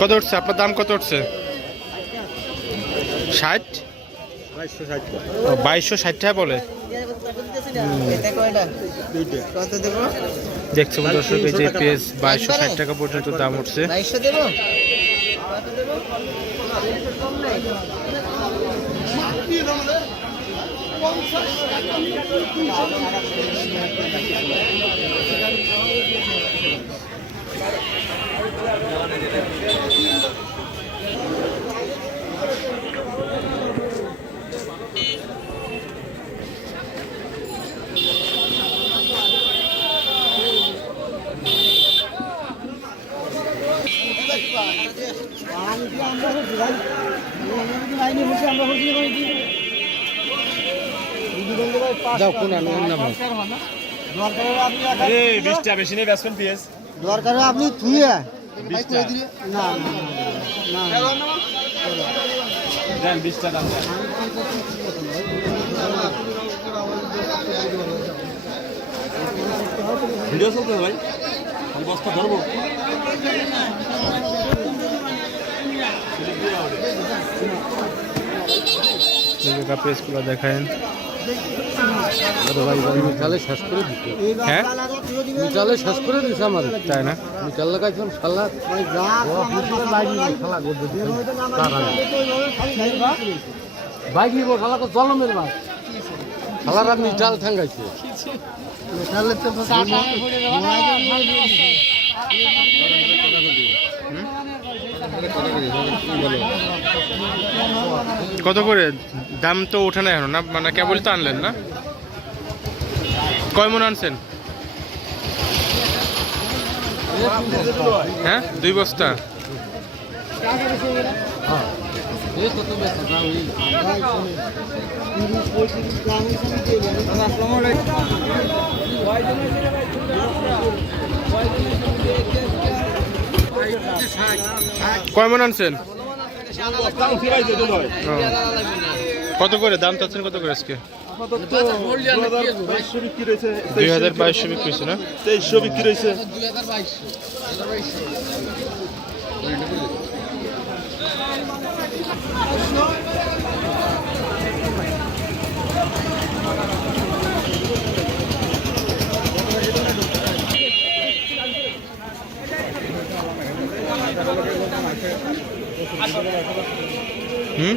কত উঠছে? আপনার দাম কত উঠছে? ষাট? বাইশশো ষাট টাকা বলে। দেখছ দর্শক, এই যে বাইশশো ষাট টাকা পর্যন্ত দাম উঠছে। বাইশশো বিশটা বেশি নেই বেসবেন পিএস? দরকার আপনি থুয়ে না না দেন বিশটা দাম। ভিডিও চলতে ভাই বস্তা ধরবো। দেখায় মিটালে শেষ করে দিচ্ছে হ্যাঁ? মিটালে শেষ করে দিচ্ছে আমার। তাই না? মিটাল লাগাইছিলাম শালা। বাইক নিব জলমের মাছ। শালারা মিটাল ঠেঙ্গাইছে। কত করে? দাম তো ওঠে না এখন, না? মানে কেবল তো আনলেন না? কয় মন আনছেন? হ্যাঁ? দুই বস্তা? কয় মন আনছেন? কত করে? দাম চাচ্ছেন কত করে আজকে? দুই হাজার বাইশশো বিক্রি হয়েছে না? তেইশশো বিক্রি রয়েছে হুম?